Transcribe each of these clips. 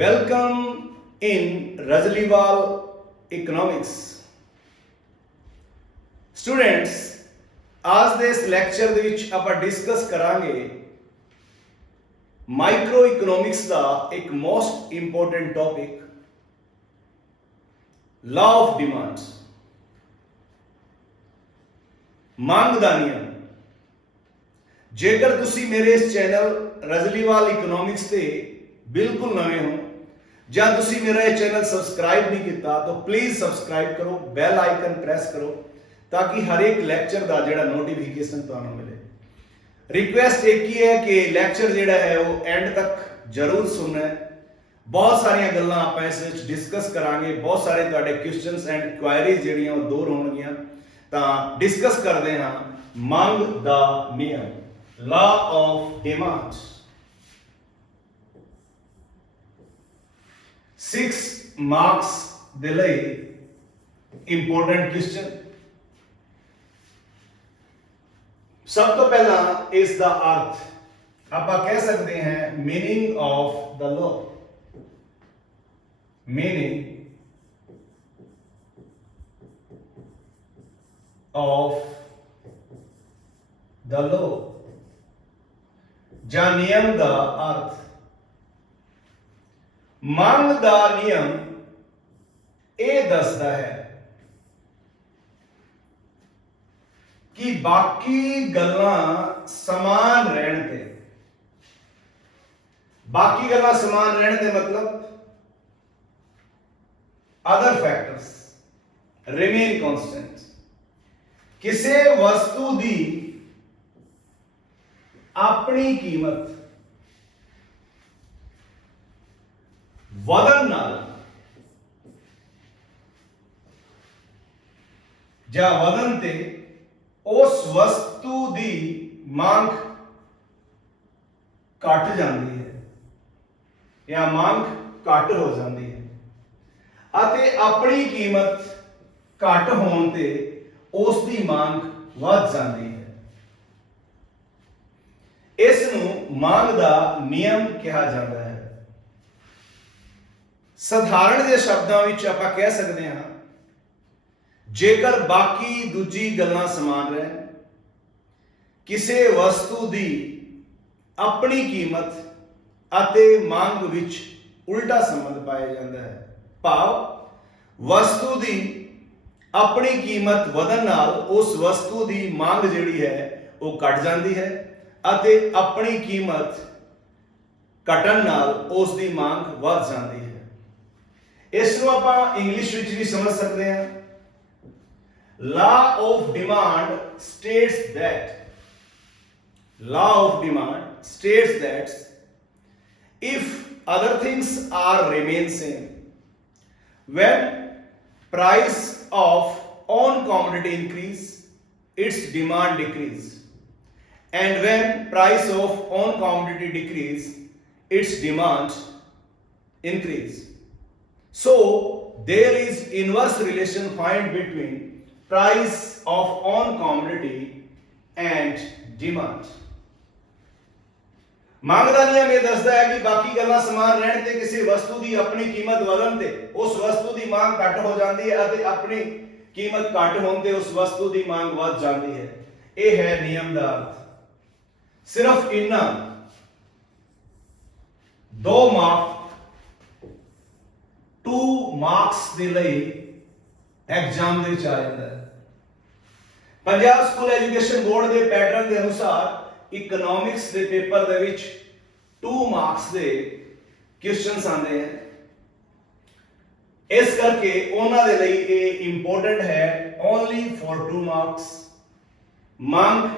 Welcome in Rajaliwal Economics. Students ਅੱਜ ਦੇ ਇਸ ਲੈਕਚਰ ਦੇ ਵਿੱਚ ਆਪਾਂ ਡਿਸਕਸ ਕਰਾਂਗੇ ਮਾਈਕਰੋ ਇਕਨੋਮਿਕਸ ਦਾ ਇੱਕ most important topic law of demand ਮੰਗ ਦਾ ਨਿਯਮ ਜੇਕਰ ਤੁਸੀਂ ਮੇਰੇ ਇਸ ਚੈਨਲ ਰਜਲੀਵਾਲ ਇਕਨੋਮਿਕਸ ਤੇ ਬਿਲਕੁਲ ਨਵੇਂ ਹੋ ਜਾਂ ਤੁਸੀਂ ਮੇਰਾ ਇਹ ਚੈਨਲ ਸਬਸਕ੍ਰਾਈਬ ਨਹੀਂ ਕੀਤਾ, ਤਾਂ ਪਲੀਜ਼ ਸਬਸਕ੍ਰਾਈਬ ਕਰੋ ਬੈਲ ਆਈਕਨ ਪ੍ਰੈਸ ਕਰੋ, ਤਾਂ ਕਿ ਹਰੇਕ ਲੈਕਚਰ ਦਾ ਜਿਹੜਾ ਨੋਟੀਫਿਕੇਸ਼ਨ ਤੁਹਾਨੂੰ ਮਿਲੇ। ਰਿਕੁਐਸਟ ਇੱਕ ਹੀ ਹੈ ਕਿ ਲੈਕਚਰ ਜਿਹੜਾ ਹੈ ਉਹ ਐਂਡ ਤੱਕ ਜ਼ਰੂਰ ਸੁਣਨਾ ਹੈ। ਬਹੁਤ ਸਾਰੀਆਂ ਗੱਲਾਂ ਆਪਾਂ ਇਸ ਵਿੱਚ ਡਿਸਕਸ ਕਰਾਂਗੇ, ਬਹੁਤ ਸਾਰੇ ਤੁਹਾਡੇ ਕੁਐਸਚਨਸ ਐਂਡ ਕੁਐਰੀਜ਼ ਜਿਹੜੀਆਂ ਉਹ ਦੂਰ ਹੋਣਗੀਆਂ। ਤਾਂ ਡਿਸਕਸ ਕਰਦੇ ਹਾਂ, ਮੰਗ ਦਾ ਨਿਯਮ ਲਾ ਆਫ ਡਿਮਾਂਡ 6 ਮਾਰਕਸ ਦੇ ਲਈ ਇੰਪੋਰਟੈਂਟ ਕੁਐਸਚਨ ਸਭ ਤੋਂ ਪਹਿਲਾਂ ਇਸ ਦਾ ਅਰਥ ਆਪਾਂ ਕਹਿ ਸਕਦੇ ਹਾਂ meaning of the law meaning of the law ਜਾਂ ਨਿਯਮ ਦਾ ਅਰਥ ਮੰਗ ਦਾ ਨਿਯਮ ਇਹ ਦੱਸਦਾ ਹੈ ਕਿ ਬਾਕੀ ਗੱਲਾਂ ਸਮਾਨ ਰਹਿਣ ਤੇ। ਬਾਕੀ ਗੱਲਾਂ ਸਮਾਨ ਰਹਿਣ ਦੇ ਮਤਲਬ ਅਦਰ ਫੈਕਟਰਸ ਰਿਮੇਨ ਕਨਸਟੈਂਟ ਕਿਸੇ ਵਸਤੂ ਦੀ ਆਪਣੀ ਕੀਮਤ ਵਧਣ ਨਾਲ ਜਾਂ ਵਧਣ ਤੇ ਉਸ ਵਸਤੂ ਦੀ ਮੰਗ ਘਟ ਜਾਂਦੀ ਹੈ ਜਾਂ ਮੰਗ ਘਟ ਹੋ ਜਾਂਦੀ ਹੈ। ਅਤੇ ਆਪਣੀ ਕੀਮਤ ਘਟ ਹੋਣ ਤੇ ਉਸ ਦੀ ਮੰਗ ਵੱਧ ਜਾਂਦੀ ਹੈ। ਇਸ ਨੂੰ ਮੰਗ ਦਾ ਨਿਯਮ ਕਿਹਾ ਜਾਂਦਾ ਹੈ। ਸਧਾਰਨ ਦੇ ਸ਼ਬਦਾਂ ਵਿੱਚ ਆਪਾਂ ਕਹਿ ਸਕਦੇ ਹਾਂ, ਜੇਕਰ ਬਾਕੀ ਦੂਜੀ ਗੱਲਾਂ ਸਮਾਨ ਰਹਿਣ, ਕਿਸੇ ਵਸਤੂ ਦੀ ਆਪਣੀ ਕੀਮਤ ਅਤੇ ਮੰਗ ਵਿੱਚ ਉਲਟਾ ਸੰਬੰਧ ਪਾਇਆ ਜਾਂਦਾ ਹੈ। ਭਾਵ, ਵਸਤੂ ਦੀ ਆਪਣੀ ਕੀਮਤ ਵਧਣ ਨਾਲ ਉਸ ਵਸਤੂ ਦੀ ਮੰਗ ਜਿਹੜੀ ਹੈ, ਉਹ ਘਟ ਜਾਂਦੀ ਹੈ ਅਤੇ ਆਪਣੀ ਕੀਮਤ ਘਟਣ ਨਾਲ ਉਸ ਦੀ ਮੰਗ ਵੱਧ ਜਾਂਦੀ ਹੈ। ਇਸ ਨੂੰ ਆਪਾਂ ਇੰਗਲਿਸ਼ ਵਿੱਚ ਵੀ ਸਮਝ ਸਕਦੇ ਹਾਂ law of demand states that law of demand states that if other things are remain same when price of on commodity increase its demand decrease and when price of on commodity decrease its demand increase so, there is inverse relation find between price of on commodity and demand. ਮੰਗ ਇਹ ਦੱਸਦਾ ਹੈ ਕਿ ਬਾਕੀ ਗੱਲਾਂ ਸਮਾਨ ਰਹਿਣ ਤੇ ਕਿਸੇ ਵਸਤੂ ਦੀ ਆਪਣੀ ਕੀਮਤ ਵਧਣ ਤੇ ਉਸ ਵਸਤੂ ਦੀ ਮੰਗ ਘੱਟ ਹੋ ਜਾਂਦੀ ਹੈ ਅਤੇ ਆਪਣੀ ਕੀਮਤ ਘੱਟ ਹੋਣ ਤੇ ਉਸ ਵਸਤੂ ਦੀ ਮੰਗ ਵੱਧ ਜਾਂਦੀ ਹੈ। ਇਹ ਹੈ ਨਿਯਮ ਦਾ ਅਰਥ। ਸਿਰਫ ਇੰਨਾ ਦੋ ਮਾਰਕ 2 ਮਾਰਕਸ ਦੇ ਲਈ ਐਗਜ਼ਾਮ ਦੇ ਵਿੱਚ ਆ ਜਾਂਦਾ ਹੈ। ਪੰਜਾਬ ਸਕੂਲ ਐਜੂਕੇਸ਼ਨ ਬੋਰਡ ਦੇ ਪੈਟਰਨ ਦੇ ਅਨੁਸਾਰ ਇਕਨੋਮਿਕਸ ਦੇ ਪੇਪਰ ਦੇ ਵਿੱਚ 2 ਮਾਰਕਸ ਦੇ ਕੁਐਸਚਨਸ ਆਉਂਦੇ ਹਨ ਇਸ ਕਰਕੇ ਉਹਨਾਂ ਦੇ ਲਈ ਇਹ ਇੰਪੋਰਟੈਂਟ ਹੈ ਓਨਲੀ ਫॉर 2 ਮਾਰਕਸ ਮੰਗ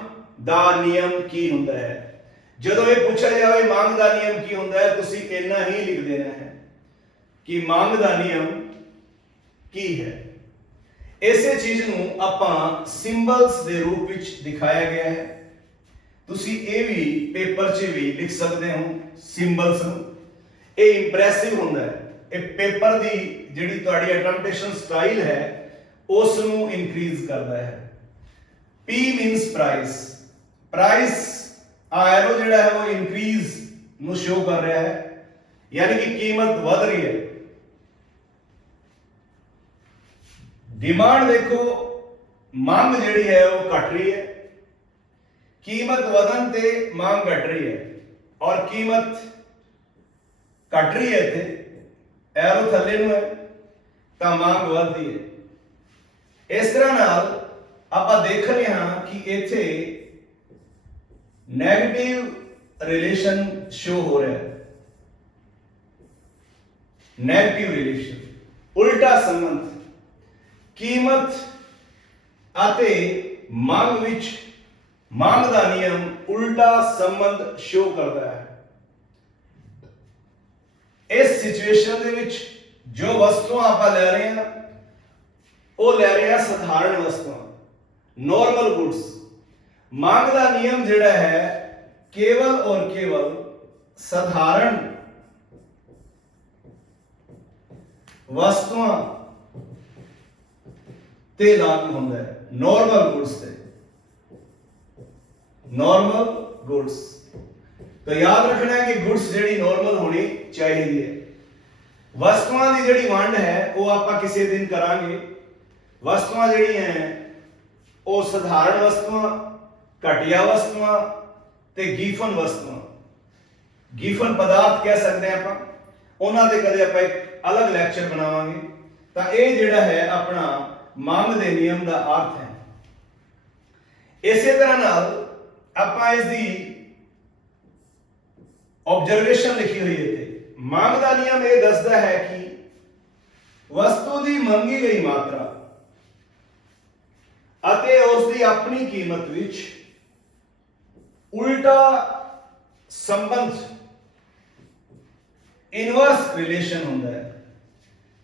ਦਾ ਨਿਯਮ ਕੀ ਹੁੰਦਾ ਹੈ? ਜਦੋਂ ਇਹ ਪੁੱਛਿਆ ਜਾਵੇ ਮੰਗ ਦਾ ਨਿਯਮ ਕੀ ਹੁੰਦਾ ਹੈ, ਤੁਸੀਂ ਇੰਨਾ ਹੀ ਲਿਖ ਦੇਣਾ ਹੈ। ਕਿ ਮੰਗ ਦਾ ਨਿਯਮ ਕੀ ਹੈ? ਇਸੇ ਚੀਜ਼ ਨੂੰ ਆਪਾਂ ਸਿੰਬਲਸ ਦੇ ਰੂਪ ਵਿੱਚ ਦਿਖਾਇਆ ਗਿਆ ਹੈ। ਤੁਸੀਂ ਇਹ ਵੀ ਪੇਪਰ 'ਚ ਵੀ ਲਿਖ ਸਕਦੇ ਹੋ ਸਿੰਬਲਸ ਨੂੰ। ਇਹ ਇੰਪ੍ਰੈਸਿਵ ਹੁੰਦਾ ਹੈ। ਇਹ ਪੇਪਰ ਦੀ ਜਿਹੜੀ ਤੁਹਾਡੀ ਅਟੈਂਪਟੇਸ਼ਨ ਸਟਾਈਲ ਹੈ, ਉਸ ਨੂੰ ਇਨਕਰੀਜ਼ ਕਰਦਾ ਹੈ। P ਮੀਨਸ ਪ੍ਰਾਈਸ ਪ੍ਰਾਈਸ ਆਇਰੋ ਜਿਹੜਾ ਹੈ, ਉਹ ਇਨਕਰੀਜ਼ ਨੂੰ ਸ਼ੋ ਕਰ ਰਿਹਾ ਹੈ। ਯਾਨੀ ਕਿ ਕੀਮਤ ਵਧ ਰਹੀ ਹੈ। ਡਿਮਾਂਡ ਦੇਖੋ, ਮੰਗ ਜਿਹੜੀ ਹੈ ਉਹ ਘਟ ਰਹੀ ਹੈ। ਕੀਮਤ ਵਧਣ ਤੇ ਮੰਗ ਘਟ ਰਹੀ ਹੈ ਔਰ ਕੀਮਤ ਘਟ ਰਹੀ ਹੈ ਇੱਥੇ। ਐਰੋ ਥੱਲੇ ਨੂੰ ਹੈ, ਤਾਂ ਮੰਗ ਵਧਦੀ ਹੈ। ਇਸ ਤਰ੍ਹਾਂ ਨਾਲ ਆਪਾਂ ਦੇਖ ਰਹੇ ਹਾਂ ਕਿ ਇੱਥੇ 네ਗੇਟਿਵ ਰਿਲੇਸ਼ਨ ਸ਼ੋ ਹੋ ਰਿਹਾ ਹੈ। 네ਗੇਟਿਵ ਰਿਲੇਸ਼ਨ ਉਲਟਾ ਸੰਬੰਧ। ਕੀਮਤ ਅਤੇ ਮੰਗ ਵਿੱਚ ਮੰਗ ਦਾ ਨਿਯਮ ਉਲਟਾ ਸੰਬੰਧ ਸ਼ੋ ਕਰਦਾ ਹੈ। ਇਸ ਸਿਚੁਏਸ਼ਨ ਦੇ ਵਿੱਚ ਜੋ ਵਸਤੂਆਂ ਆਪਾਂ ਲੈ ਰਹੇ ਹਾਂ, ਉਹ ਲੈ ਰਹੇ ਹਾਂ ਸਧਾਰਨ ਵਸਤੂਆਂ ਨਾਰਮਲ ਗੁੱਡਸ ਮੰਗ ਦਾ ਨਿਯਮ ਜਿਹੜਾ ਹੈ, ਕੇਵਲ ਔਰ ਕੇਵਲ ਸਧਾਰਨ ਵਸਤੂਆਂ ਤੇ ਲਾਗੂ ਹੁੰਦਾ ਹੈ। ਨਾਰਮਲ ਗੁੱਡਸ ਤੇ। ਨਾਰਮਲ ਗੁੱਡਸ ਤਾਂ ਯਾਦ ਰੱਖਣਾ ਹੈ ਕਿ ਗੁੱਡਸ ਜਿਹੜੀ ਨਾਰਮਲ ਹੋਣੀ ਚਾਹੀਦੀ ਹੈ। ਵਸਤੂਆਂ ਦੀ ਜਿਹੜੀ ਵੰਡ ਹੈ, ਉਹ ਆਪਾਂ ਕਿਸੇ ਦਿਨ ਕਰਾਂਗੇ। ਵਸਤੂਆਂ ਜਿਹੜੀਆਂ ਹੈ, ਉਹ ਸਧਾਰਨ ਵਸਤੂਆਂ, ਘਟੀਆ ਵਸਤੂਆਂ ਤੇ ਗੀਫਨ ਵਸਤੂਆਂ। ਗੀਫਨ ਪਦਾਰਥ ਕਹਿ ਸਕਦੇ ਹਾਂ ਆਪਾਂ। ਉਹਨਾਂ ਤੇ ਕਦੇ ਆਪਾਂ ਇੱਕ ਅਲੱਗ ਲੈਕਚਰ ਬਣਾਵਾਂਗੇ। ਤਾਂ ਇਹ ਜਿਹੜਾ ਹੈ ਆਪਣਾ ਮੰਗ ਦੇ ਨਿਯਮ ਦਾ ਅਰਥ ਹੈ। ਇਸੇ ਤਰ੍ਹਾਂ ਨਾਲ ਆਪਾਂ ਇਸ ਦੀ ਆਬਜ਼ਰਵੇਸ਼ਨ ਲਿਖੀ ਹੋਈ ਹੈ ਤੇ ਮੰਗ ਦਾ ਨਿਯਮ ਇਹ ਦੱਸਦਾ ਹੈ ਕਿ ਵਸਤੂ ਦੀ ਮੰਗੀ ਗਈ ਮਾਤਰਾ ਅਤੇ ਉਸ ਦੀ ਆਪਣੀ ਕੀਮਤ ਵਿੱਚ ਉਲਟਾ ਸੰਬੰਧ ਇਨਵਰਸ ਰਿਲੇਸ਼ਨ ਹੁੰਦਾ ਹੈ।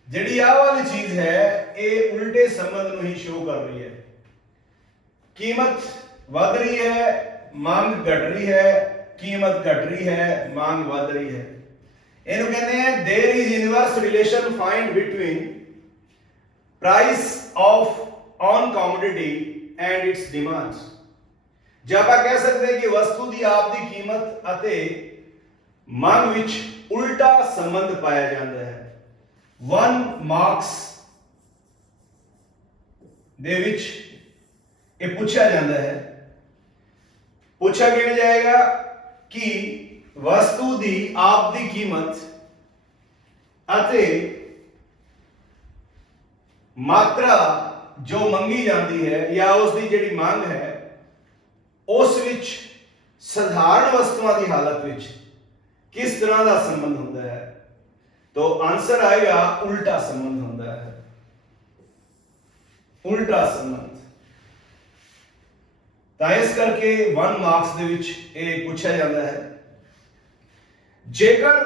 ਜਿਹੜੀ ਆਹ ਵਾਲੀ ਚੀਜ਼ ਹੈ ਇਹ ਉਲਟੇ ਸੰਬੰਧ ਨੂੰ ਹੀ ਸ਼ੋ ਕਰ ਰਹੀ ਹੈ ਕੀਮਤ ਵਧ ਰਹੀ ਹੈ ਮੰਗ ਘਟ ਰਹੀ ਹੈ ਕੀਮਤ ਘਟ ਰਹੀ ਹੈ ਮੰਗ ਵਧ ਰਹੀ ਹੈ ਇਹਨੂੰ ਕਹਿੰਦੇ ਆ there is inverse relation find between price of on commodity and its demands ਜੇ ਆਪਾਂ ਕਹਿ ਸਕਦੇ ਹਾਂ ਕਿ ਵਸਤੂ ਦੀ ਆਪ ਦੀ ਕੀਮਤ ਅਤੇ ਮੰਗ ਵਿੱਚ ਉਲਟਾ ਸੰਬੰਧ ਪਾਇਆ ਜਾਂਦਾ ਹੈ 1 ਮਾਰਕਸ ਦੇ ਵਿੱਚ ਇਹ ਪੁੱਛਿਆ ਜਾਂਦਾ ਹੈ। ਪੁੱਛਿਆ ਕਿਵੇਂ ਜਾਏਗਾ ਕਿ ਵਸਤੂ ਦੀ ਆਪ ਦੀ ਕੀਮਤ ਅਤੇ ਮਾਤਰਾ ਜੋ ਮੰਗੀ ਜਾਂਦੀ ਹੈ ਜਾਂ ਉਸ ਦੀ ਜਿਹੜੀ ਮੰਗ ਹੈ, ਉਸ ਵਿੱਚ ਸਧਾਰਨ ਵਸਤੂਆਂ ਦੀ ਹਾਲਤ ਵਿੱਚ ਕਿਸ ਤਰ੍ਹਾਂ ਦਾ ਸੰਬੰਧ ਹੁੰਦਾ ਹੈ? तो आंसर आएगा उल्टा संबंध होता है ਉਲਟਾ ਸੰਬੰਧ ਤਾਂ ਇਸ ਕਰਕੇ 1 ਮਾਰਕਸ ਦੇ ਵਿੱਚ ਇਹ ਪੁੱਛਿਆ ਜਾਂਦਾ ਹੈ ਜੇਕਰ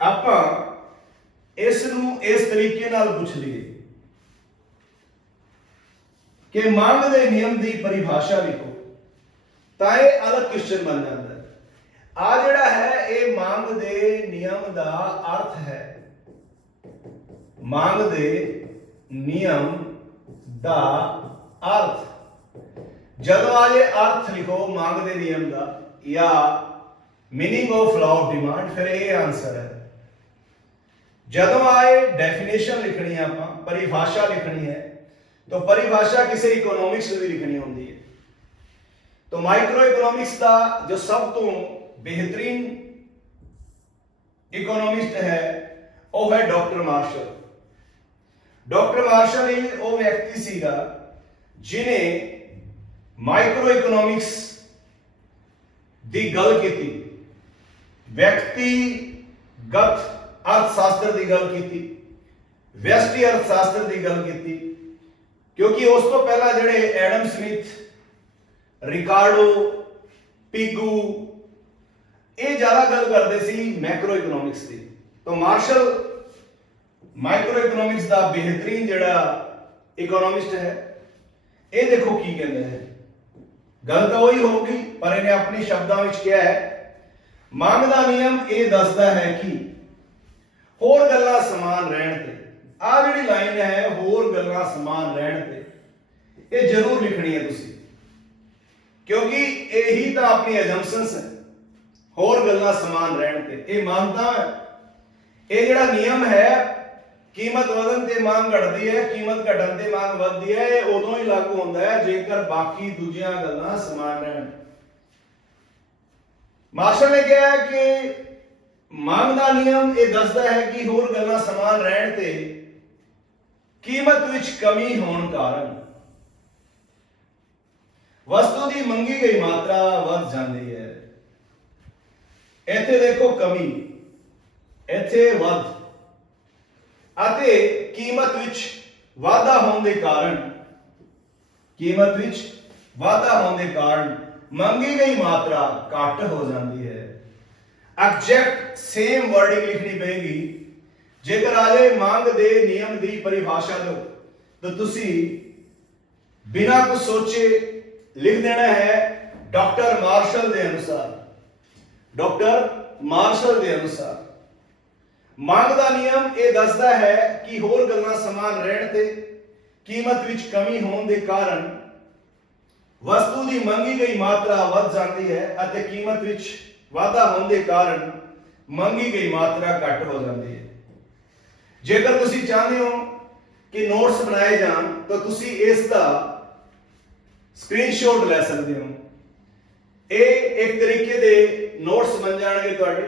ਆਪਾਂ ਇਸ ਨੂੰ ਇਸ ਤਰੀਕੇ ਨਾਲ ਪੁੱਛ ਲਈਏ ਕਿ ਮੰਗ ਦੇ ਨਿਯਮ ਦੀ ਪਰਿਭਾਸ਼ਾ ਲਿਖੋ ਤਾਂ ਇਹ ਅਲੱਗ ਕੁਐਸਚਨ ਬਣ ਜਾਂਦਾ ਹੈ ਆ ਜਿਹੜਾ ਹੈ, ਇਹ ਮੰਗ ਦੇ ਨਿਯਮ ਦਾ ਅਰਥ ਹੈ। ਮੰਗ ਦੇ ਨਿਯਮ ਦਾ ਅਰਥ। ਜਦੋਂ ਆ ਜੇ ਅਰਥ ਲਿਖੋ ਮੰਗ ਦੇ ਨਿਯਮ ਦਾ, ਜਾਂ meaning of law of demand ਫਿਰ ਇਹ ਆਨਸਰ ਹੈ। ਜਦੋਂ ਆਏ ਡੈਫੀਨੇਸ਼ਨ ਲਿਖਣੀ ਹੈ ਆਪਾਂ, ਪਰਿਭਾਸ਼ਾ ਲਿਖਣੀ ਹੈ, ਤਾਂ ਪਰਿਭਾਸ਼ਾ ਕਿਸੇ ਇਕਨੋਮਿਕਸ ਦੀ ਲਿਖਣੀ ਹੁੰਦੀ ਹੈ। ਤਾਂ ਮਾਈਕਰੋ ਇਕਨੋਮਿਕਸ ਦਾ ਜੋ ਸਭ ਤੋਂ बेहतरीन इकोनॉमिस्ट है ਉਹ ਹੈ ਡਾਕਟਰ ਮਾਰਸ਼ਲ ਡਾਕਟਰ ਮਾਰਸ਼ਲ ਹੀ ਉਹ ਵਿਅਕਤੀ ਸੀਗਾ ਜਿਨੇ ਮਾਈਕਰੋ ਇਕਨੋਮਿਕਸ ਦੀ ਗੱਲ ਕੀਤੀ ਵਿਅਕਤੀਗਤ ਅਰਥ ਸ਼ਾਸਤਰ ਦੀ ਗੱਲ ਕੀਤੀ ਵਿਅਸ਼ਟੀ ਅਰਥ ਸ਼ਾਸਤਰ ਦੀ ਗੱਲ ਕੀਤੀ ਕਿਉਂਕਿ ਉਸ ਤੋਂ ਪਹਿਲਾਂ ਜਿਹੜੇ ਐਡਮ ਸਮਿਥ ਰਿਕਾਰਡੋ ਪੀਗੂ ਇਹ ਜ਼ਿਆਦਾ ਗੱਲ ਕਰਦੇ ਸੀ ਮੈਕਰੋ ਇਕਨੋਮਿਕਸ ਦੀ। ਤਾਂ ਮਾਰਸ਼ਲ ਮਾਈਕਰੋ ਇਕਨੋਮਿਕਸ ਦਾ ਬਿਹਤਰੀਨ ਜਿਹੜਾ ਇਕਨੋਮਿਸਟ ਹੈ, ਇਹ ਦੇਖੋ ਕੀ ਕਹਿੰਦਾ ਹੈ। ਗੱਲ ਤਾਂ ਉਹੀ ਹੋਊਗੀ, ਪਰ ਇਹਨੇ ਆਪਣੇ ਸ਼ਬਦਾਂ ਵਿੱਚ ਕਿਹਾ ਹੈ, ਮੰਗ ਦਾ ਨਿਯਮ ਇਹ ਦੱਸਦਾ ਹੈ ਕਿ ਹੋਰ ਗੱਲਾਂ ਸਮਾਨ ਰਹਿਣ ਤੇ ਆ ਜਿਹੜੀ ਲਾਈਨ ਹੈ ਹੋਰ ਗੱਲਾਂ ਸਮਾਨ ਰਹਿਣ ਤੇ, ਇਹ ਜ਼ਰੂਰ ਲਿਖਣੀ ਹੈ ਤੁਸੀਂ। ਕਿਉਂਕਿ ਇਹੀ ਤਾਂ ਆਪਣੀ ਅਜੰਪਸ਼ਨਸ ਹੈ। ਹੋਰ ਗੱਲਾਂ ਸਮਾਨ ਰਹਿਣ ਤੇ। ਇਹ ਮਾਨਤਾ ਹੈ। ਇਹ ਜਿਹੜਾ ਨਿਯਮ ਹੈ, ਕੀਮਤ ਵਧਣ ਤੇ ਮੰਗ ਘਟਦੀ ਹੈ, ਕੀਮਤ ਘਟਣ ਤੇ ਮੰਗ ਵੱਧਦੀ ਹੈ, ਇਹ ਉਦੋਂ ਹੀ ਲਾਗੂ ਹੁੰਦਾ ਹੈ ਜੇਕਰ ਬਾਕੀ ਦੂਜੀਆਂ ਗੱਲਾਂ ਸਮਾਨ ਰਹਿਣ। ਮਾਸਟਰ ਨੇ ਕਿਹਾ ਕਿ ਮੰਗ ਦਾ ਨਿਯਮ ਇਹ ਦੱਸਦਾ ਹੈ ਕਿ ਹੋਰ ਗੱਲਾਂ ਸਮਾਨ ਰਹਿਣ ਤੇ ਕੀਮਤ ਵਿੱਚ ਕਮੀ ਹੋਣ ਕਾਰਨ ਵਸਤੂ ਦੀ ਮੰਗੀ ਗਈ ਮਾਤਰਾ ਵੱਧ ਜਾਂਦੀ ਹੈ। ਇੱਥੇ ਦੇਖੋ ਕਮੀ। ਇੱਥੇ ਵੱਧ। ਅਤੇ ਕੀਮਤ ਵਿੱਚ ਵਾਧਾ ਹੋਣ ਦੇ ਕਾਰਨ, ਕੀਮਤ ਵਿੱਚ ਵਾਧਾ ਹੋਣ ਦੇ ਕਾਰਨ ਮੰਗੀ ਗਈ ਮਾਤਰਾ ਘੱਟ ਹੋ ਜਾਂਦੀ ਹੈ। ਐਗਜ਼ੈਕਟ ਸੇਮ ਵਰਡਿੰਗ ਲਿਖਣੀ ਪਏਗੀ। ਜੇਕਰ ਆਲੇ ਮੰਗ ਦੇ ਨਿਯਮ ਦੀ ਪਰਿਭਾਸ਼ਾ ਦਿਓ, ਤਾਂ ਤੁਸੀਂ ਬਿਨਾਂ ਕੁਝ ਸੋਚੇ ਲਿਖ ਦੇਣਾ ਹੈ ਡਾਕਟਰ ਮਾਰਸ਼ਲ ਦੇ ਅਨੁਸਾਰ। ਡਾਕਟਰ ਮਾਰਸ਼ਲ ਦੇ ਅਨੁਸਾਰ। ਮੰਗ ਦਾ ਨਿਯਮ ਇਹ ਦੱਸਦਾ ਹੈ ਕਿ ਹੋਰ ਗੱਲਾਂ ਸਮਾਨ ਰਹਿਣ ਤੇ ਕੀਮਤ ਵਿੱਚ ਕਮੀ ਹੋਣ ਦੇ ਕਾਰਨ ਵਸਤੂ ਦੀ ਮੰਗੀ ਗਈ ਮਾਤਰਾ ਵੱਧ ਜਾਂਦੀ ਹੈ ਅਤੇ ਕੀਮਤ ਵਿੱਚ ਵਾਧਾ ਹੋਣ ਦੇ ਕਾਰਨ ਮੰਗੀ ਗਈ ਮਾਤਰਾ ਘੱਟ ਹੋ ਜਾਂਦੀ ਹੈ। ਜੇਕਰ ਤੁਸੀਂ ਚਾਹੁੰਦੇ ਹੋ ਕਿ ਨੋਟਸ ਬਣਾਏ ਜਾਣ, ਤਾਂ ਤੁਸੀਂ ਇਸ ਦਾ ਸਕਰੀਨਸ਼ਾਟ ਲੈ ਸਕਦੇ ਹੋ। ਇਹ ਇੱਕ ਤਰੀਕੇ ਦੇ ਨੋਟਸ ਬਣ ਜਾਣਗੇ ਤੁਹਾਡੇ।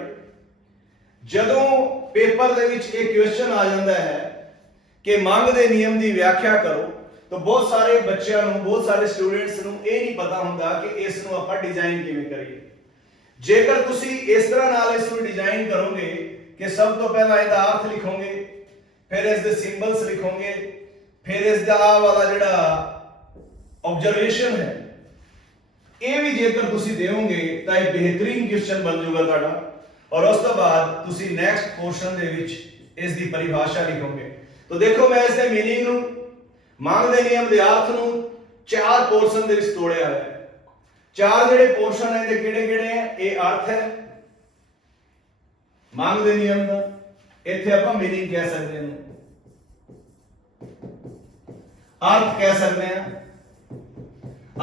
ਜਦੋਂ ਪੇਪਰ ਦੇ ਵਿੱਚ ਇਹ ਕੁਐਸਚਨ ਆ ਜਾਂਦਾ ਹੈ ਕਿ ਮੰਗ ਦੇ ਨਿਯਮ ਦੀ ਵਿਆਖਿਆ ਕਰੋ, ਤਾਂ ਬਹੁਤ ਸਾਰੇ ਬੱਚਿਆਂ ਨੂੰ, ਬਹੁਤ ਸਾਰੇ ਸਟੂਡੈਂਟਸ ਨੂੰ ਇਹ ਨਹੀਂ ਪਤਾ ਹੁੰਦਾ ਕਿ ਇਸ ਨੂੰ ਆਪਾਂ ਡਿਜ਼ਾਈਨ ਕਿਵੇਂ ਕਰੀਏ। ਜੇਕਰ ਤੁਸੀਂ ਇਸ ਤਰ੍ਹਾਂ ਨਾਲ ਇਸ ਨੂੰ ਡਿਜ਼ਾਈਨ ਕਰੋਗੇ ਕਿ ਸਭ ਤੋਂ ਪਹਿਲਾਂ ਇਹਦਾ ਅਰਥ ਲਿਖੋਗੇ, ਫਿਰ ਇਸ ਦੇ ਸਿੰਬਲਸ ਲਿਖੋਗੇ, ਫਿਰ ਇਸ ਦਾ ਆਹ ਵਾਲਾ ਜਿਹੜਾ ਆਬਜ਼ਰਵੇਸ਼ਨ ਹੈ ਇਹ ਵੀ ਜੇਕਰ ਤੁਸੀਂ ਦੇਵੋਗੇ ਤਾਂ ਇਹ ਬਿਹਤਰੀਨ ਕੁਐਸਚਨ ਬਣ ਜਾਊਗਾ ਤੁਹਾਡਾ। ਔਰ ਉਸ ਤੋਂ ਬਾਅਦ ਤੁਸੀਂ ਨੈਕਸਟ ਪੋਰਸ਼ਨ ਦੇ ਵਿੱਚ ਇਸ ਦੀ ਪਰਿਭਾਸ਼ਾ ਲਿਖੋਗੇ। ਤਾਂ ਦੇਖੋ ਮੈਂ ਇਸ ਦੇ ਮੀਨਿੰਗ ਨੂੰ ਮੰਗ ਦੇ ਨਿਯਮ ਦੇ ਅਰਥ ਨੂੰ ਚਾਰ ਪੋਰਸ਼ਨ ਦੇ ਵਿੱਚ ਤੋੜਿਆ ਹੋਇਆ ਹੈ। ਚਾਰ ਜਿਹੜੇ ਪੋਰਸ਼ਨ ਹੈ ਇਹਦੇ ਕਿਹੜੇ ਕਿਹੜੇ ਹੈ? ਇਹ ਅਰਥ ਹੈ ਮੰਗ ਦੇ ਨਿਯਮ ਦਾ, ਇੱਥੇ ਆਪਾਂ ਮੀਨਿੰਗ ਕਹਿ ਸਕਦੇ ਹਾਂ ਅਰਥ ਕਹਿ ਸਕਦੇ ਹਾਂ।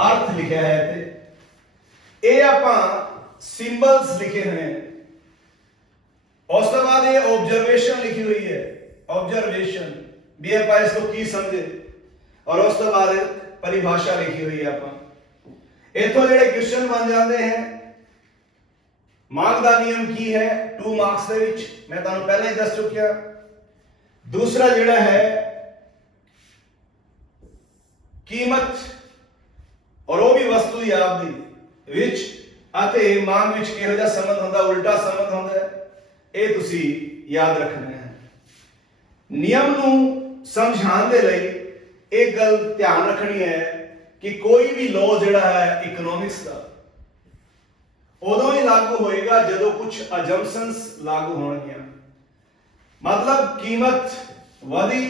ਅਰਥ ਲਿਖਿਆ ਹੈ ਇੱਥੇ। ਇਹ ਆਪਾਂ ਸਿੰਬਲਸ ਲਿਖੇ ਹੋਏ ਹਨ ਉਸ ਤੋਂ ਬਾਅਦ ਇਹ ਆਬਜ਼ਰਵੇਸ਼ਨ ਲਿਖੀ ਹੋਈ ਹੈ। ਆਬਜ਼ਰਵੇਸ਼ਨ ਵੀ ਆਪਾਂ ਇਸ ਨੂੰ ਕੀ ਸਮਝੇ? ਔਰ ਉਸ ਤੋਂ ਬਾਅਦ ਪਰਿਭਾਸ਼ਾ ਲਿਖੀ ਹੋਈ ਹੈ ਆਪਾਂ। ਇਥੋਂ ਜਿਹੜੇ ਕੁਐਸਚਨ ਬਣ ਜਾਂਦੇ ਹੈ ਮਾਰਕ ਦਾ ਨਿਯਮ ਕੀ ਹੈ? 2 ਮਾਰਕਸ ਦੇ ਵਿੱਚ। ਮੈਂ ਤੁਹਾਨੂੰ ਪਹਿਲਾਂ ਹੀ ਦੱਸ ਚੁੱਕਿਆ। ਦੂਸਰਾ ਜਿਹੜਾ ਹੈ, ਕੀਮਤ। ਔਰ ਉਹ ਵੀ ਵਸਤੂ ਦੀ ਆਪ ਦੀ। ਵਿੱਚ ਅਤੇ ਮੰਗ ਵਿੱਚ ਕਿਹੋ ਜਿਹਾ ਸੰਬੰਧ ਹੁੰਦਾ, ਉਲਟਾ ਸੰਬੰਧ ਹੁੰਦਾ ਇਹ ਤੁਸੀਂ ਯਾਦ ਰੱਖਣਾ ਹੈ। ਨਿਯਮ ਨੂੰ ਸਮਝਾਉਣ ਦੇ ਲਈ ਇਹ ਗੱਲ ਧਿਆਨ ਰੱਖਣੀ ਹੈ ਕਿ ਕੋਈ ਵੀ ਲਾਅ ਜਿਹੜਾ ਹੈ ਇਕਨੋਮਿਕਸ ਦਾ, ਉਦੋਂ ਹੀ ਲਾਗੂ ਹੋਏਗਾ ਜਦੋਂ ਕੁਝ ਅਜੰਪਸ਼ਨਸ ਲਾਗੂ ਹੋਣਗੀਆਂ। ਮਤਲਬ ਕੀਮਤ ਵਧੀ,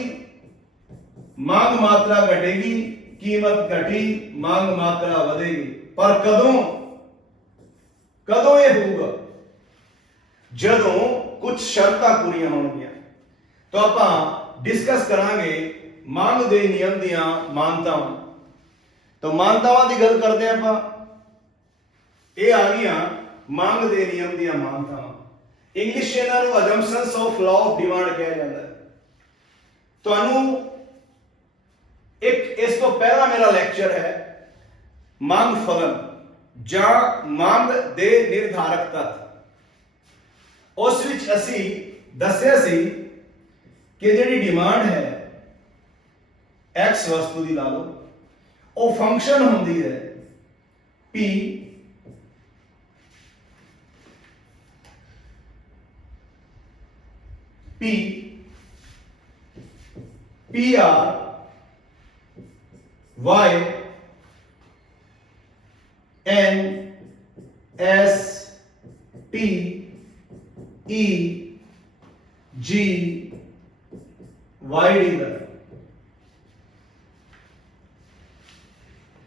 ਮੰਗ ਮਾਤਰਾ ਘਟੇਗੀ, ਕੀਮਤ ਘਟੀ, ਮੰਗ ਮਾਤਰਾ ਵਧੇਗੀ। ਪਰ ਕਦੋਂ? ਕਦੋਂ ਇਹ ਹੋਊਗਾ? ਜਦੋਂ ਕੁਝ ਸ਼ਰਤਾਂ ਪੂਰੀਆਂ ਹੋਣਗੀਆਂ। ਤਾਂ ਆਪਾਂ ਡਿਸਕਸ ਕਰਾਂਗੇ ਮੰਗ ਦੇ ਨਿਯਮ ਦੀਆਂ ਮਾਨਤਾਵਾਂ ਤਾਂ ਮਾਨਤਾਵਾਂ ਦੀ ਗੱਲ ਕਰਦੇ ਹਾਂ ਆਪਾਂ। ਇਹ ਆ ਗਈਆਂ ਮੰਗ ਦੇ ਨਿਯਮ ਦੀਆਂ ਮਾਨਤਾਵਾਂ। ਇੰਗਲਿਸ਼ 'ਚ ਇਹਨਾਂ ਨੂੰ assumptions of law of demand ਕਿਹਾ ਜਾਂਦਾ ਹੈ। ਤੁਹਾਨੂੰ ਇੱਕ ਇਸ ਤੋਂ ਪਹਿਲਾ ਮੇਰਾ ਲੈਕਚਰ ਹੈ। ਮੰਗ ਫਲਨ ਜਾਂ ਮੰਗ ਦੇ ਨਿਰਧਾਰਕ ਤੱਤ। ਉਸ ਵਿੱਚ ਅਸੀਂ ਦੱਸਿਆ ਸੀ ਕਿ ਜਿਹੜੀ ਡਿਮਾਂਡ ਹੈ, x ਵਸਤੂ ਦੀ ਲਾ ਲਓ, ਉਹ ਫੰਕਸ਼ਨ ਹੁੰਦੀ ਹੈ p p p r y n s t e g y d ਦਾ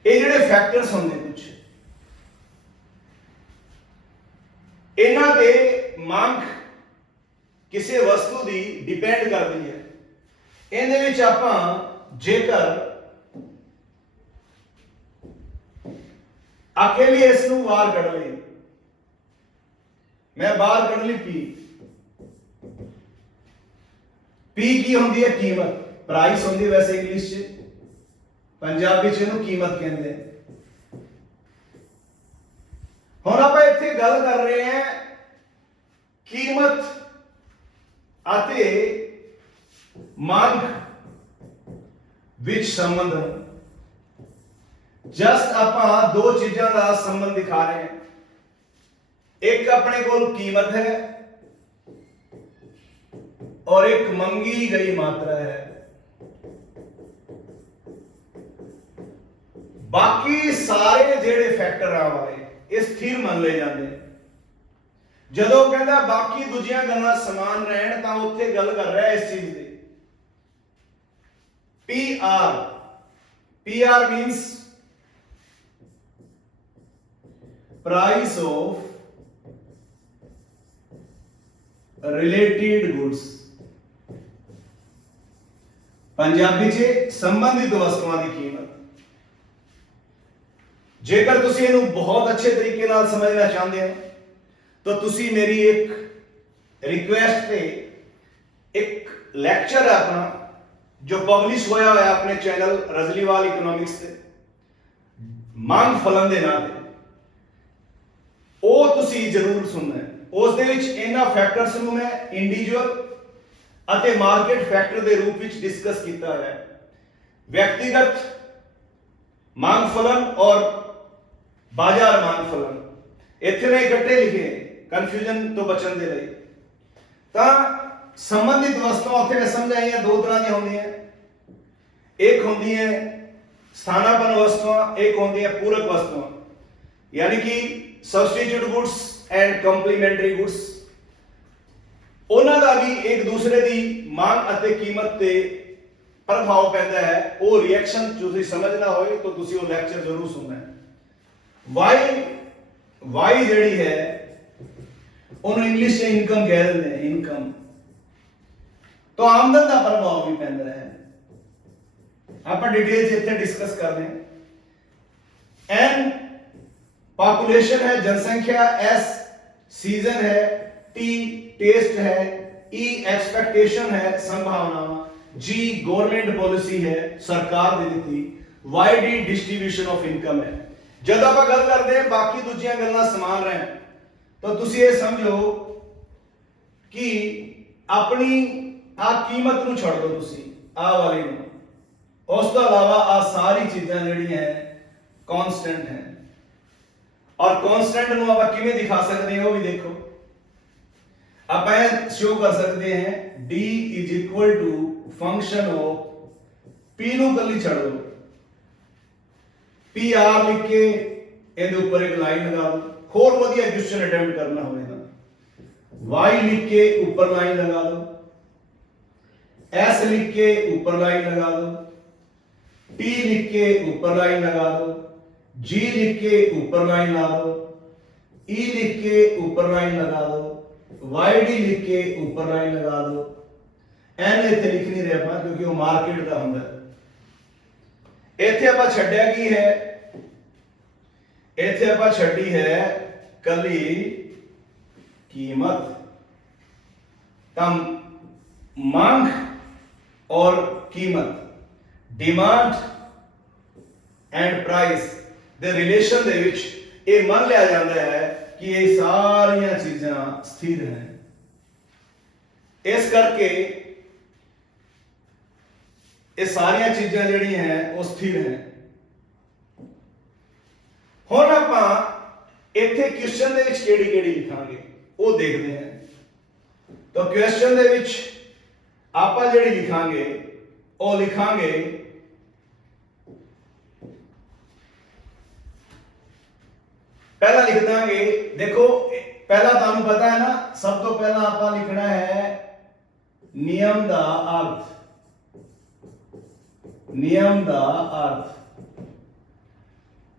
ਇਹ ਜਿਹੜੇ ਫੈਕਟਰਸ ਹੁੰਦੇ ਕੁਝ ਇਹਨਾਂ ਦੇ ਮੰਗ ਕਿਸੇ ਵਸਤੂ ਦੀ ਡਿਪੈਂਡ ਕਰਦੀ ਹੈ। ਇਹਦੇ ਵਿੱਚ ਆਪਾਂ ਜੇਕਰ ਅਕੇਲੇ ਇਸ ਨੂੰ ਬਾਹਰ ਕੱਢ ਲਈ ਮੈਂ ਬਾਹਰ ਕੱਢ ਲਈ ਪੀ। ਪੀ ਕੀ ਹੁੰਦੀ ਹੈ? ਕੀਮਤ। ਪ੍ਰਾਈਸ ਹੁੰਦੀ ਵੈਸੇ ਇੰਗਲਿਸ਼ 'ਚ। ਪੰਜਾਬੀ 'ਚ ਇਹਨੂੰ ਕੀਮਤ ਕਹਿੰਦੇ। ਹੁਣ ਆਪਾਂ ਇੱਥੇ ਗੱਲ ਕਰ ਰਹੇ ਹਾਂ ਕੀਮਤ ਅਤੇ ਮੰਗ ਵਿੱਚ ਸੰਬੰਧ। ਜਸਟ ਆਪਾਂ ਦੋ ਚੀਜ਼ਾਂ ਦਾ ਸੰਬੰਧ ਦਿਖਾ ਰਹੇ ਹਾਂ। ਇੱਕ ਆਪਣੇ ਕੋਲ ਕੀਮਤ ਹੈ ਔਰ ਇੱਕ ਮੰਗੀ ਗਈ ਮਾਤਰਾ ਹੈ। ਬਾਕੀ ਸਾਰੇ ਜਿਹੜੇ ਫੈਕਟਰ ਆ ਵਾਲੇ, ਇਹ ਸਥਿਰ ਮੰਨ ਲਏ ਜਾਂਦੇ ਜਦੋਂ ਕਹਿੰਦਾ ਬਾਕੀ ਦੂਜੀਆਂ ਗੱਲਾਂ ਸਮਾਨ ਰਹਿਣ, ਤਾਂ ਉੱਥੇ ਗੱਲ ਕਰ ਰਿਹਾ ਇਸ ਚੀਜ਼ ਦੀ। P R P R means price of related goods Punjabi 'ਚ ਸੰਬੰਧਿਤ ਵਸਤੂਆਂ ਦੀ ਕੀਮਤ। ਜੇਕਰ ਤੁਸੀਂ ਇਹਨੂੰ ਬਹੁਤ ਅੱਛੇ ਤਰੀਕੇ ਨਾਲ ਸਮਝਣਾ ਚਾਹੁੰਦੇ ਹੋ, ਤਾਂ ਤੁਸੀਂ ਮੇਰੀ ਇੱਕ ਰਿਕੁਐਸਟ ਤੇ ਇੱਕ ਲੈਕਚਰ ਹੈ ਆਪਣਾ, ਜੋ ਪਬਲਿਸ਼ ਹੋਇਆ ਹੋਇਆ ਆਪਣੇ ਚੈਨਲ ਰਜ਼ਲੀਵਾਲ ਇਕਨੋਮਿਕਸ ਤੇ। ਮੰਗ ਫਲਨ ਦੇ ਨਾਂ ਤੇ। ਤੁਸੀਂ ਜ਼ਰੂਰ ਸੁਣਨਾ ਹੈ। ਉਸ ਦੇ ਵਿੱਚ ਇਹਨਾਂ ਫੈਕਟਰਸ ਨੂੰ ਮੈਂ ਇੰਡੀਵਿਜੂਅਲ ਅਤੇ ਮਾਰਕੀਟ ਫੈਕਟਰ ਦੇ ਰੂਪ ਵਿੱਚ ਡਿਸਕਸ ਕੀਤਾ ਹੈ। ਵਿਅਕਤੀਗਤ ਮੰਗ ਫਲਨ ਔਰ ਬਾਜ਼ਾਰ ਮੰਗ ਫਲਨ। ਇੱਥੇ ਮੈਂ ਇਕੱਠੇ ਲਿਖੇ ਕਨਫਿਊਜ਼ਨ ਤੋਂ ਬਚਣ ਦੇ ਲਈ। ਤਾਂ ਸੰਬੰਧਿਤ ਵਸਤੂਆਂ ਉੱਥੇ ਮੈਂ ਸਮਝਾਈਆਂ, ਦੋ ਤਰ੍ਹਾਂ ਦੀਆਂ ਹੁੰਦੀਆਂ ਇੱਕ ਹੁੰਦੀ ਹੈ ਸਥਾਨਾਪਨ ਵਸਤੂਆਂ, ਇੱਕ ਹੁੰਦੀ ਹੈ ਪੂਰਕ ਵਸਤੂਆਂ। ਯਾਨੀ ਕਿ substitute goods and complementary goods ਉਹਨਾਂ ਦਾ ਵੀ ਇੱਕ ਦੂਸਰੇ ਦੀ ਮੰਗ ਅਤੇ ਕੀਮਤ ਤੇ ਪ੍ਰਭਾਵ ਪੈਂਦਾ ਹੈ। ਉਹ ਰਿਐਕਸ਼ਨ ਤੁਸੀਂ ਸਮਝਣਾ ਹੋਏ ਤਾਂ ਤੁਸੀਂ ਉਹ ਲੈਕਚਰ ਜ਼ਰੂਰ ਸੁਣਨਾ ਹੈ। ਵਾਈ ਵਾਈ ਜਿਹੜੀ ਹੈ, ਉਹਨੂੰ ਇੰਗਲਿਸ਼ 'ਚ ਇਨਕਮ ਕਹਿ ਦਿੰਦੇ ਨੇ ਇਨਕਮ ਤਾਂ ਆਮਦਨ ਦਾ ਪ੍ਰਭਾਵ ਵੀ ਪੈਂਦਾ ਹੈ। ਆਪਾਂ ਡਿਟੇਲ 'ਚ ਇੱਥੇ ਡਿਸਕਸ ਕਰਦੇ ਹਾਂ। ਐਨ पॉपुलेशन है जनसंख्या एस सीजन है टी टेस्ट है ई एक्सपेक्टेशन है संभावनावां जी गवर्नमेंट पॉलिसी है ਸਰਕਾਰ ਦੀ ਦਿੱਤੀ Y D distribution of income ਹੈ ਜਦ ਆਪਾਂ ਗੱਲ ਕਰਦੇ ਹਾਂ ਬਾਕੀ ਦੂਜੀਆਂ ਗੱਲਾਂ ਸਮਾਨ ਰਹਿਣ ਤਾਂ ਤੁਸੀਂ ਇਹ ਸਮਝੋ ਕਿ ਆਪਣੀ ਆ ਕੀਮਤ ਨੂੰ ਛੱਡ ਦਿਓ ਤੁਸੀਂ ਆ ਵਾਲੀ ਨੂੰ ਉਸ ਤੋਂ ਇਲਾਵਾ ਆ ਸਾਰੀ ਚੀਜ਼ਾਂ ਜਿਹੜੀਆਂ ਕਾਨਸਟੈਂਟ ਹੈ ਔਰ ਕਾਨਸਟੈਂਟ ਨੂੰ ਆਪਾਂ ਕਿਵੇਂ ਦਿਖਾ ਸਕਦੇ ਹਾਂ ਉਹ ਵੀ ਦੇਖੋ। ਆਪਾਂ ਇਹ ਸ਼ੋ ਕਰ ਸਕਦੇ ਹਾਂ, d ਫੰਕਸ਼ਨ ਆਫ p ਨੂੰ ਕੱਲੀ ਛੱਡ ਦਿਓ। P ਲਿਖ ਕੇ ਇਹਦੇ ਉੱਪਰ ਇੱਕ ਲਾਈਨ ਲਗਾ ਦਿਓ। ਹੋਰ ਵਧੀਆ ਕੁਐਸਚਨ ਅਟੈਂਪਟ ਕਰਨਾ ਹੋਵੇ ਤਾਂ। Y ਲਿਖ ਕੇ ਉੱਪਰ ਲਾਈਨ ਲਗਾ ਦਿਓ। S ਲਿਖ ਕੇ ਉੱਪਰ ਲਾਈਨ ਲਗਾ ਦਿਓ। T ਲਿਖ ਕੇ ਉੱਪਰ ਲਾਈਨ ਲਗਾ ਦਿਓ। जी लिख के ऊपर लाइन ला दो ई लिख के ऊपर लाइन लगा दो वाई डी लिख के ऊपर लाइन लगा दो। एन इतने लिख नहीं रहा क्योंकि वो मार्केट का होंगे इतने आप छड़िया की है? इतने आप छी है कली कीमत। तम मांग और कीमत। डिमांड एंड प्राइस ਦੇ ਰਿਲੇਸ਼ਨ ਦੇ ਵਿੱਚ ਇਹ ਮੰਨ ਲਿਆ ਜਾਂਦਾ ਹੈ ਕਿ ਇਹ ਸਾਰੀਆਂ ਚੀਜ਼ਾਂ ਸਥਿਰ ਹਨ ਇਸ ਕਰਕੇ ਇਹ ਸਾਰੀਆਂ ਚੀਜ਼ਾਂ ਜਿਹੜੀਆਂ ਹੈ, ਉਹ ਸਥਿਰ ਹੈ। ਹੁਣ ਆਪਾਂ ਇੱਥੇ ਕੁਐਸਚਨ ਦੇ ਵਿੱਚ ਕਿਹੜੀ ਕਿਹੜੀ ਲਿਖਾਂਗੇ, ਉਹ ਦੇਖਦੇ ਹਾਂ। ਤਾਂ ਕੁਐਸਚਨ ਦੇ ਵਿੱਚ ਆਪਾਂ ਜਿਹੜੀ ਲਿਖਾਂਗੇ, ਉਹ ਲਿਖਾਂਗੇ ਪਹਿਲਾਂ ਲਿਖ ਦਾਂਗੇ ਦੇਖੋ ਇਹ- ਪਹਿਲਾਂ ਤੁਹਾਨੂੰ ਪਤਾ ਹੈ ਨਾ ਸਭ ਤੋਂ ਪਹਿਲਾਂ ਆਪਾਂ ਲਿਖਣਾ ਹੈ ਨਿਯਮ ਦਾ ਅਰਥ ਨਿਯਮ ਦਾ ਅਰਥ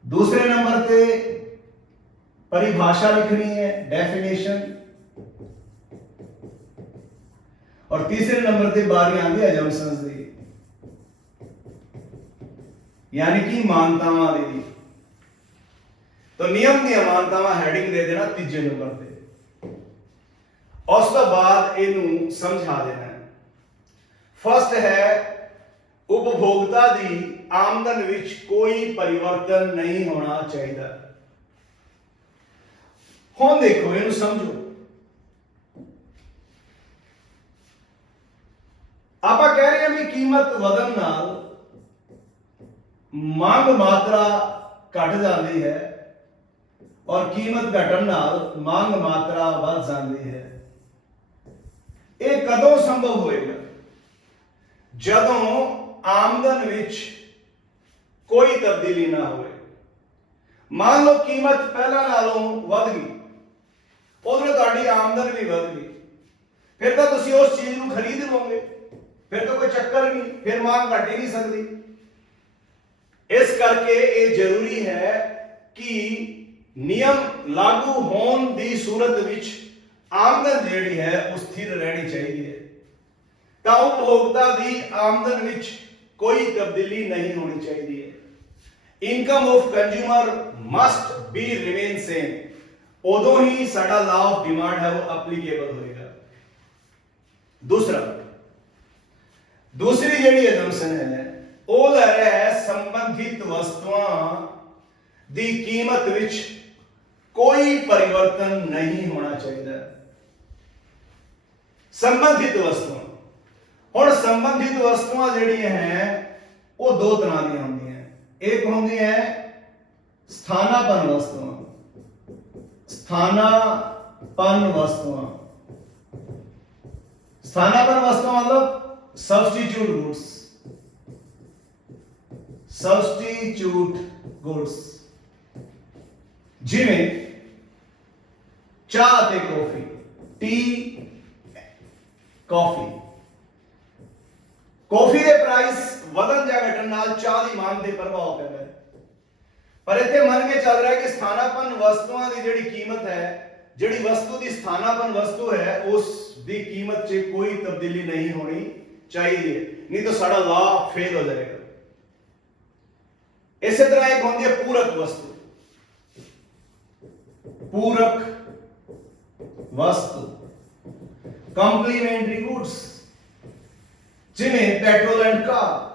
ਦੂਸਰੇ ਨੰਬਰ ਤੇ परिभाषा लिखनी है डेफिनेशन और तीसरे नंबर ਤੇ ਬਾਰੀ ਆਂਦੀ ਹੈ ਜਮਸਨਸ ਦੀ ਯਾਨੀ ਕਿ ਮਾਨਤਾਵਾਂ ਦੀ ਤਾਂ ਨਿਯਮ ਦੀਆਂ ਮਾਨਤਾਵਾਂ ਹੈਡਿੰਗ ਦੇ ਦੇਣਾ ਤੀਜੇ ਨੰਬਰ ਤੇ। ਉਸ ਤੋਂ ਬਾਅਦ ਇਹਨੂੰ ਸਮਝਾ ਦੇਣਾ ਫਸਟ ਹੈ, ਉਪਭੋਗਤਾ ਦੀ ਆਮਦਨ ਵਿੱਚ ਕੋਈ ਪਰਿਵਰਤਨ ਨਹੀਂ ਹੋਣਾ ਚਾਹੀਦਾ। ਹੁਣ ਦੇਖੋ, ਇਹਨੂੰ ਸਮਝੋ। ਆਪਾਂ ਕਹਿ ਰਹੇ ਹਾਂ ਵੀ ਕੀਮਤ ਵਧਣ ਨਾਲ ਮੰਗ ਮਾਤਰਾ ਘਟ ਜਾਂਦੀ ਹੈ। ਔਰ ਕੀਮਤ ਘਟਣ ਨਾਲ ਮੰਗ ਮਾਤਰਾ ਵੱਧ ਜਾਂਦੀ ਹੈ। ਇਹ ਕਦੋਂ ਸੰਭਵ ਹੋਏਗਾ? ਜਦੋਂ ਆਮਦਨ ਵਿੱਚ ਕੋਈ ਤਬਦੀਲੀ ਨਾ ਹੋਵੇ। ਮੰਨ ਲਓ ਕੀਮਤ ਪਹਿਲਾਂ ਨਾਲੋਂ ਵੱਧ ਗਈ। ਉਹਦੇ ਤੁਹਾਡੀ ਆਮਦਨ ਵੀ ਵੱਧ ਗਈ। ਫਿਰ ਤਾਂ ਤੁਸੀਂ ਉਸ ਚੀਜ਼ ਨੂੰ ਖਰੀਦ ਲਓਗੇ ਫਿਰ ਤਾਂ ਕੋਈ ਚੱਕਰ ਨਹੀਂ, ਫਿਰ ਮੰਗ ਘਟ ਹੀ ਨਹੀਂ ਸਕਦੀ। ਇਸ ਕਰਕੇ ਇਹ ਜ਼ਰੂਰੀ ਹੈ ਕਿ ਨਿਯਮ ਲਾਗੂ ਹੋਣ ਦੀ ਸੂਰਤ ਵਿੱਚ ਆਮਦਨ ਜਿਹੜੀ ਹੈ ਉਹ ਸਥਿਰ ਰਹਿਣੀ ਚਾਹੀਦੀ ਹੈ। ਤਾਂ ਉਪਭੋਗਤਾ ਦੀ ਆਮਦਨ ਵਿੱਚ ਕੋਈ ਤਬਦੀਲੀ ਨਹੀਂ ਹੋਣੀ ਚਾਹੀਦੀ ਹੈ। Income of consumer must be remain same ਉਦੋਂ ਹੀ ਸਾਡਾ ਲਾ ਆਫ ਡਿਮਾਂਡ ਹੈ, ਉਹ ਐਪਲੀਕੇਬਲ ਹੋਏਗਾ। ਦੂਸਰਾ, ਦੂਸਰੀ ਜਿਹੜੀ ਅਜੰਪਸ਼ਨ ਹੈ, ਉਹ ਲੈ ਰਿਹਾ ਹੈ ਸੰਬੰਧਿਤ ਵਸਤੂਆਂ ਦੀ ਕੀਮਤ ਵਿੱਚ ਕੋਈ ਪਰਿਵਰਤਨ ਨਹੀਂ ਹੋਣਾ ਚਾਹੀਦਾ। ਸੰਬੰਧਿਤ ਵਸਤੂਆਂ। ਹੁਣ ਸੰਬੰਧਿਤ ਵਸਤੂਆਂ ਜਿਹੜੀਆਂ ਹੈ, ਉਹ ਦੋ ਤਰ੍ਹਾਂ ਦੀਆਂ ਹੁੰਦੀਆਂ ਇੱਕ ਹੁੰਦੀ ਹੈ ਸਥਾਨਾਪਨ ਵਸਤੂਆਂ। ਸਥਾਨਾਪਨ ਵਸਤੂਆਂ। ਸਥਾਨਾਪਨ ਵਸਤੂਆਂ ਮਤਲਬ ਸਬਸਟੀਟਿਊਟ ਗੁੱਡਸ ਸਬਸਟੀਟਿਊਟ ਗੁੱਡਸ ਜਿਵੇਂ ਚਾਹ ਤੇ ਕੌਫੀ ਟੀ ਕਾਫੀ ਕਾਫੀ ਦੇ ਪ੍ਰਾਈਸ ਵਧਣ ਜਾਂ ਘਟਣ ਨਾਲ ਚਾਹ ਦੀ ਮੰਗ ਤੇ ਪ੍ਰਭਾਵ ਪੈਂਦਾ ਹੈ। ਪਰ ਇੱਥੇ ਮੰਨ ਕੇ ਚੱਲ ਰਿਹਾ ਕਿ ਸਥਾਨਾਪਨ ਵਸਤੂਆਂ ਦੀ ਜਿਹੜੀ ਕੀਮਤ ਹੈ, ਜਿਹੜੀ ਵਸਤੂ ਦੀ ਸਥਾਨਾਪਨ ਵਸਤੂ ਹੈ, ਉਸ ਦੀ ਕੀਮਤ 'ਚ ਕੋਈ ਤਬਦੀਲੀ ਨਹੀਂ ਹੋਣੀ ਚਾਹੀਦੀ ਹੈ। ਨਹੀਂ ਤਾਂ ਸਾਡਾ ਲਾ ਫੇਲ ਹੋ ਜਾਏਗਾ। ਇਸੇ ਤਰ੍ਹਾਂ ਇੱਕ ਹੁੰਦੀ ਹੈ ਪੂਰਕ ਵਸਤੂ। ਪੂਰਕ ਵਸਤੂ ਕੰਪਲੀਮੈਂਟਰੀ ਗੁੱਡਸ ਜਿਵੇਂ ਪੈਟਰੋਲ ਐਂਡ ਕਾਰ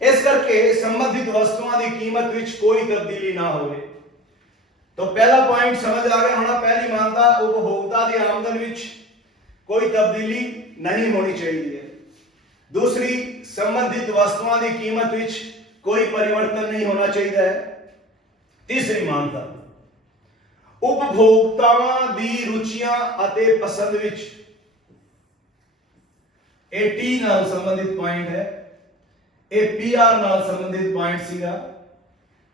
ਇਸ ਕਰਕੇ ਸੰਬੰਧਿਤ ਵਸਤੂਆਂ ਦੀ ਕੀਮਤ ਵਿੱਚ ਕੋਈ ਤਬਦੀਲੀ ਨਾ ਹੋਵੇ ਤਾਂ ਪਹਿਲਾ ਪੁਆਇੰਟ ਸਮਝ ਆ ਗਿਆ ਹੋਣਾ ਪਹਿਲੀ ਮਾਨਤਾ ਉਪਭੋਗਤਾ ਦੀ ਆਮਦਨ ਵਿੱਚ ਕੋਈ ਤਬਦੀਲੀ ਨਹੀਂ ਹੋਣੀ ਚਾਹੀਦੀ ਹੈ ਦੂਸਰੀ ਸੰਬੰਧਿਤ ਵਸਤੂਆਂ ਦੀ ਕੀਮਤ ਵਿੱਚ ਕੋਈ ਪਰਿਵਰਤਨ ਨਹੀਂ ਹੋਣਾ ਚਾਹੀਦਾ ਹੈ ਤੀਸਰੀ ਮਾਨਤਾ ਉਪਭੋਗਤਾਵਾਂ ਦੀ ਰੁਚੀਆਂ ਅਤੇ ਪਸੰਦ ਵਿੱਚ। ਇਹ ਟੀ ਨਾਲ ਸੰਬੰਧਿਤ ਪੁਆਇੰਟ ਹੈ। ਇਹ ਪੀ ਆਰ ਨਾਲ ਸੰਬੰਧਿਤ ਪੁਆਇੰਟ ਸੀਗਾ।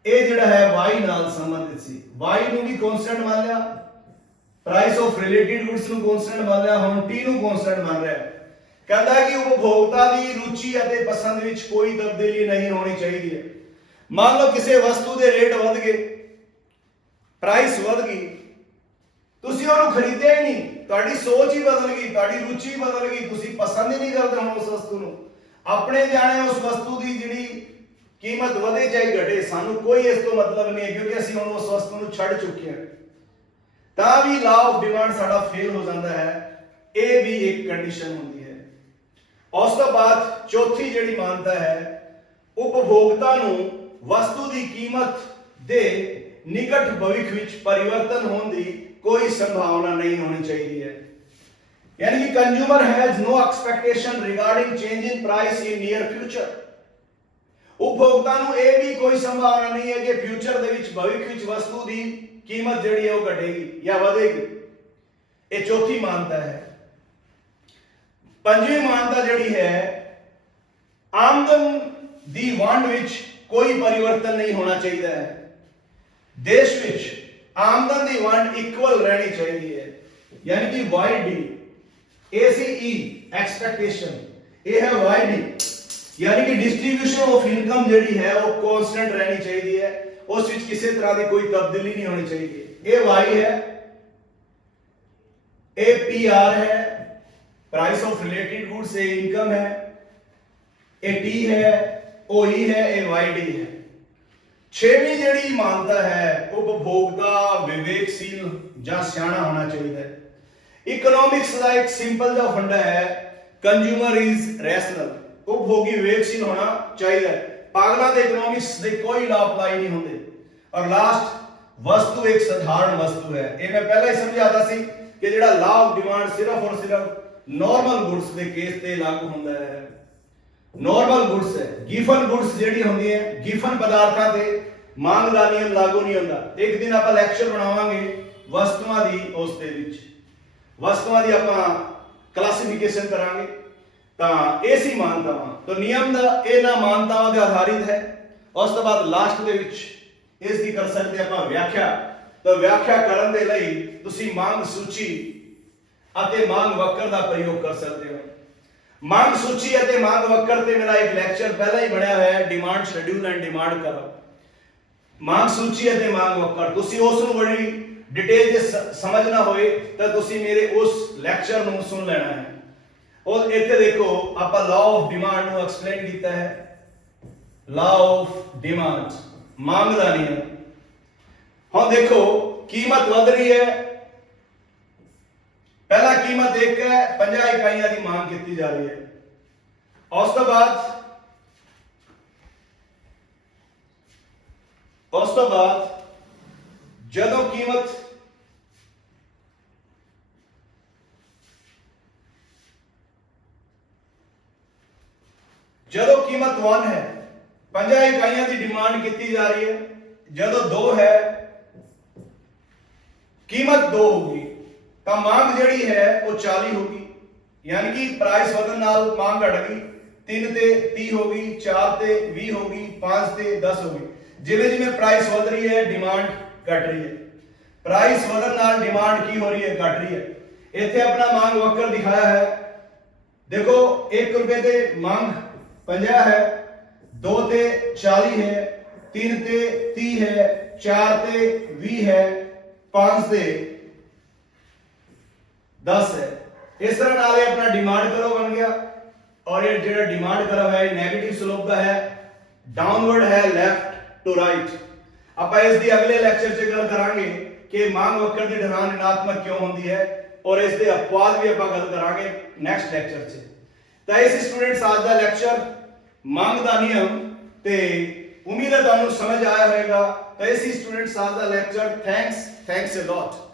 ਇਹ ਜਿਹੜਾ ਹੈ y ਨਾਲ ਸੰਬੰਧਿਤ ਸੀ। Y ਨੂੰ ਵੀ ਕਨਸਟੈਂਟ ਮੰਨ ਲਿਆ। ਪ੍ਰਾਈਸ ਆਫ ਰਿਲੇਟਡ ਗੁੱਡਸ ਨੂੰ ਕਨਸਟੈਂਟ ਮੰਨ ਲਿਆ। ਹੁਣ t ਨੂੰ ਕਨਸਟੈਂਟ ਮੰਨ ਰਿਹਾ ਕਹਿੰਦਾ ਕਿ ਉਪਭੋਗਤਾ ਦੀ ਰੁਚੀ ਅਤੇ ਪਸੰਦ ਵਿੱਚ ਕੋਈ ਤਬਦੀਲੀ ਨਹੀਂ ਹੋਣੀ ਚਾਹੀਦੀ ਹੈ। ਮੰਨ ਲਓ ਕਿਸੇ ਵਸਤੂ ਦੇ ਰੇਟ ਵਧ ਗਏ। ਪ੍ਰਾਈਸ ਵਧ ਗਈ। ਤੁਸੀਂ ਉਹਨੂੰ ਖਰੀਦਿਆ ਹੀ ਨਹੀਂ। ਤੁਹਾਡੀ ਸੋਚ ਹੀ ਬਦਲ ਗਈ, ਤੁਹਾਡੀ ਰੁਚੀ ਬਦਲ ਗਈ। ਤੁਸੀਂ ਪਸੰਦ ਹੀ ਨਹੀਂ ਕਰਦੇ ਹੁਣ ਉਸ ਵਸਤੂ ਨੂੰ। ਆਪਣੇ ਜਾਣੇ ਉਸ ਵਸਤੂ ਦੀ ਜਿਹੜੀ ਕੀਮਤ ਵਧੇ ਚਾਹੇ ਘਟੇ, ਸਾਨੂੰ ਕੋਈ ਇਸ ਤੋਂ ਮਤਲਬ ਨਹੀਂ ਹੈ, ਕਿਉਂਕਿ ਅਸੀਂ ਹੁਣ ਉਸ ਵਸਤੂ ਨੂੰ ਛੱਡ ਚੁੱਕੇ ਹਾਂ। ਤਾਂ ਵੀ ਲਾ ਆਫ ਡਿਮਾਂਡ ਸਾਡਾ ਫੇਲ ਹੋ ਜਾਂਦਾ ਹੈ। ਇਹ ਵੀ ਇੱਕ ਕੰਡੀਸ਼ਨ ਹੁੰਦੀ ਹੈ। ਉਸ ਤੋਂ ਬਾਅਦ ਚੌਥੀ ਜਿਹੜੀ ਮਾਨਤਾ ਹੈ, ਉਪਭੋਗਤਾ ਨੂੰ ਵਸਤੂ ਦੀ ਕੀਮਤ ਦੇ ਨਿਕਟ ਭਵਿੱਖ ਵਿੱਚ ਪਰਿਵਰਤਨ ਹੋਣ ਦੀ ਕੋਈ ਸੰਭਾਵਨਾ ਨਹੀਂ ਹੋਣੀ ਚਾਹੀਦੀ ਹੈ। ਯਾਨੀ ਕਿ consumer has no expectation regarding change in price in near future ਉਪਭੋਗਤਾ ਨੂੰ ਇਹ ਵੀ ਕੋਈ ਸੰਭਾਵਨਾ ਨਹੀਂ ਹੈ ਕਿ ਫਿਊਚਰ ਦੇ ਵਿੱਚ ਭਵਿੱਖ ਵਿੱਚ ਵਸਤੂ ਦੀ ਕੀਮਤ ਜਿਹੜੀ ਹੈ ਉਹ ਘਟੇਗੀ ਜਾਂ ਵਧੇਗੀ। ਇਹ ਚੌਥੀ ਮਾਨਤਾ ਹੈ। ਪੰਜਵੀਂ ਮਾਨਤਾ ਜਿਹੜੀ ਹੈ, ਆਮਦਨ ਦੀ ਵੰਡ ਵਿੱਚ ਕੋਈ ਪਰਿਵਰਤਨ ਨਹੀਂ ਹੋਣਾ ਚਾਹੀਦਾ ਹੈ। ਦੇਸ਼ ਵਿੱਚ ਆਮਦਨ ਦੀ ਵੰਡ ਇਕੁਅਲ ਰਹਿਣੀ ਚਾਹੀਦੀ ਹੈ। ਯਾਨੀ ਕਿ YD ACE ਐਕਸਪੈਕਟੇਸ਼ਨ ਇਹ ਹੈ YD ਯਾਨੀ ਕਿ ਡਿਸਟ੍ਰੀਬਿਊਸ਼ਨ ਆਫ ਇਨਕਮ ਜਿਹੜੀ ਹੈ, ਉਹ ਕਨਸਟੈਂਟ ਰਹਿਣੀ ਚਾਹੀਦੀ ਹੈ। ਉਸ ਵਿੱਚ ਕਿਸੇ ਤਰ੍ਹਾਂ ਦੀ ਕੋਈ ਤਬਦੀਲੀ ਨਹੀਂ ਹੋਣੀ ਚਾਹੀਦੀ। ਇਹ Y ਹੈ। ਇਹ PR ਹੈ। ਪ੍ਰਾइस ਆਫ ਰਿਲੇਟਡ ਗੁੱਡਸ ਇਹ ਇਨਕਮ ਹੈ। ਇਹ T ਹੈ। OE ਹੈ। ਇਹ YD ਹੈ। ਛੇਵੀਂ ਜਿਹੜੀ ਮਾਨਤਾ ਹੈ ਉਪਭੋਗਤਾ ਵਿਵੇਕਸ਼ੀਲ ਜਾਂ ਸਿਆਣਾ ਹੋਣਾ ਚਾਹੀਦਾ ਹੈ। ਇਕਨੋਮਿਕਸ ਦਾ ਇੱਕ ਸਿੰਪਲ ਜਿਹਾ ਫੰਡਾ ਹੈ ਕੰਜ਼ਿਊਮਰ ਇਜ਼ ਰੈਸ਼ਨਲ ਉਪਭੋਗੀ ਵਿਵੇਕਸ਼ੀਲ ਹੋਣਾ ਚਾਹੀਦਾ ਹੈ। ਪਾਗਲਾਂ ਦੇ ਇਕਨੋਮਿਕਸ ਦੇ ਕੋਈ ਲਾ ਨਹੀਂ ਹੁੰਦੇ। ਔਰ ਲਾਸਟ ਵਸਤੂ ਇੱਕ ਸਧਾਰਨ ਵਸਤੂ ਹੈ। ਇਹ ਮੈਂ ਪਹਿਲਾਂ ਹੀ ਸਮਝਾਤਾ ਸੀ ਕਿ ਜਿਹੜਾ ਲਾਭ ਡਿਮਾਂਡ ਸਿਰਫ ਔਰ ਸਿਰਫ ਨਾਰਮਲ ਗੁੱਡਸ ਦੇ ਕੇਸ ਤੇ ਲਾਗੂ ਹੁੰਦਾ ਹੈ। ਨਾਰਮਲ ਗੁੱਡਸ ਹੈ। ਗਿਫਨ ਗੁੱਡਸ ਜਿਹੜੀ ਹੁੰਦੀ ਹੈ ਗਿਫਨ ਪਦਾਰਥਾਂ ਤੇ ਮੰਗ ਦਾ ਨਿਯਮ ਲਾਗੂ ਨਹੀਂ ਹੁੰਦਾ। ਇੱਕ ਦਿਨ ਆਪਾਂ ਲੈਕਚਰ ਬਣਾਵਾਂਗੇ ਵਸਤੂਆਂ ਦੀ, ਉਸ ਦੇ ਵਿੱਚ। ਵਸਤੂਆਂ ਦੀ ਆਪਾਂ ਕਲਾਸੀਫਿਕੇਸ਼ਨ ਕਰਾਂਗੇ। ਤਾਂ ਇਹ ਸੀ ਮਾਨਤਾਵਾਂ। ਤਾਂ ਨਿਯਮ ਦਾ, ਇਹਨਾਂ ਮਾਨਤਾਵਾਂ ਤੇ ਆਧਾਰਿਤ ਹੈ। ਉਸ ਤੋਂ ਬਾਅਦ ਲਾਸਟ ਦੇ ਵਿੱਚ ਇਸ ਦੀ ਕਰ ਸਕਦੇ ਆਪਾਂ ਵਿਆਖਿਆ। ਤਾਂ ਵਿਆਖਿਆ ਕਰਨ ਦੇ ਲਈ ਤੁਸੀਂ ਮੰਗ ਸੂਚੀ ਅਤੇ ਮੰਗ ਵਕਰ ਦਾ ਪ੍ਰਯੋਗ ਕਰ ਸਕਦੇ ਹੋ। ਮੰਗ ਸੂਚੀ ਅਤੇ ਮੰਗ ਵਕਰ ਤੇ ਮੇਰਾ ਇੱਕ ਲੈਕਚਰ ਪਹਿਲਾਂ ਹੀ ਬਣਿਆ ਹੋਇਆ ਹੈ demand schedule and demand curve ਮੰਗ ਸੂਚੀ ਅਤੇ ਮੰਗ ਵਕਰ, ਤੁਸੀਂ ਉਸ ਨੂੰ ਬੜੀ ਡਿਟੇਲ ਜੇ ਸਮਝਣਾ ਹੋਵੇ ਤਾਂ ਤੁਸੀਂ ਮੇਰੇ ਉਸ ਲੈਕਚਰ ਨੂੰ ਸੁਣ ਲੈਣਾ ਹੈ। ਔਰ ਇੱਥੇ ਦੇਖੋ, ਆਪਾਂ ਲਾ ਆਫ ਡਿਮਾਂਡ ਨੂੰ ਐਕਸਪਲੇਨ ਕੀਤਾ ਹੈ। ਲਾ ਆਫ ਡਿਮਾਂਡ ਮੰਗ ਦਾ ਨਿਯਮ। ਹੁਣ ਦੇਖੋ, ਕੀਮਤ ਵਧ ਰਹੀ ਹੈ ਪਹਿਲਾ ਕੀਮਤ ਇੱਕ ਹੈ 50 ਇਕਾਈਆਂ ਦੀ ਮੰਗ ਕੀਤੀ ਜਾ ਰਹੀ ਹੈ ਉਸ ਤੋਂ ਬਾਅਦ ਉਸ ਤੋਂ ਬਾਅਦ ਜਦੋਂ ਕੀਮਤ ਜਦੋਂ ਕੀਮਤ 1 ਹੈ 50 ਇਕਾਈਆਂ ਦੀ ਡਿਮਾਂਡ ਕੀਤੀ ਜਾ ਰਹੀ ਹੈ ਜਦੋਂ 2 ਹੈ ਕੀਮਤ 2 ਹੋਗੀ ਤਾਂ ਮੰਗ ਜਿਹੜੀ ਹੈ ਉਹ 40 ਹੋਗੀ ਯਾਨੀ ਕਿ ਪ੍ਰਾਈਸ ਵਧਣ ਨਾਲ ਮੰਗ ਘਟ ਗਈ। 3 ਤੇ 30 ਹੋ ਗਈ 4 ਤੇ 20 ਹੋ ਗਈ 5 ਤੇ 10 ਹੋ ਗਈ। ਜਿਵੇਂ ਜਿਵੇਂ ਪ੍ਰਾਈਸ ਵਧ ਰਹੀ ਹੈ ਡਿਮਾਂਡ ਘਟ ਰਹੀ ਹੈ। ਪ੍ਰਾਈਸ ਵਧਣ ਨਾਲ ਡਿਮਾਂਡ ਕੀ ਹੋ ਰਹੀ ਹੈ? ਘਟ ਰਹੀ ਹੈ। ਇੱਥੇ ਆਪਣਾ ਮੰਗ ਵਕਰ ਦਿਖਾਇਆ ਹੈ। ਦੇਖੋ 1 ਰੁਪਏ ਤੇ ਮੰਗ 50 ਹੈ 2 ਤੇ 40 ਹੈ 3 ਤੇ 30 ਹੈ 4 ਤੇ 20 ਹੈ 5 ਤੇ 10 ਹੈ। ਇਸ ਤਰ੍ਹਾਂ ਨਾਲ ਇਹ ਆਪਣਾ ਡਿਮਾਂਡ ਕਰੋ ਬਣ ਗਿਆ। ਔਰ ਇਹ ਜਿਹੜਾ ਡਿਮਾਂਡ ਕਰਵ ਹੈ 네ਗੇਟਿਵ ਸਲੋਪ ਦਾ ਹੈ। ਡਾਊਨਵਰਡ ਹੈ ਲੈਫਟ ਟੂ ਰਾਈਟ ਆਪਾਂ ਇਸ ਦੀ ਅਗਲੇ ਲੈਕਚਰ 'ਚ ਗੱਲ ਕਰਾਂਗੇ ਕਿ ਮੰਗ ਵਕਰ ਦੀ ਢਲਾਨ ਰਿਣਾਤਮਕ ਕਿਉਂ ਹੁੰਦੀ ਹੈ। ਔਰ ਇਸ ਦੇ ਅਪਵਾਦ ਵੀ ਆਪਾਂ ਗੱਲ ਕਰਾਂਗੇ ਨੈਕਸਟ ਲੈਕਚਰ 'ਚ। ਤਾਂ ਇਸ ਸਟੂਡੈਂਟਸ ਅੱਜ ਦਾ ਲੈਕਚਰ ਮੰਗ ਦਾ ਨਿਯਮ ਤੇ ਉਮੀਦ ਹੈ ਤੁਹਾਨੂੰ ਸਮਝ ਆਇਆ ਹੋਵੇਗਾ। ਤਾਂ ਇਸ ਸਟੂਡੈਂਟਸ ਅੱਜ ਦਾ lecture thanks thanks a lot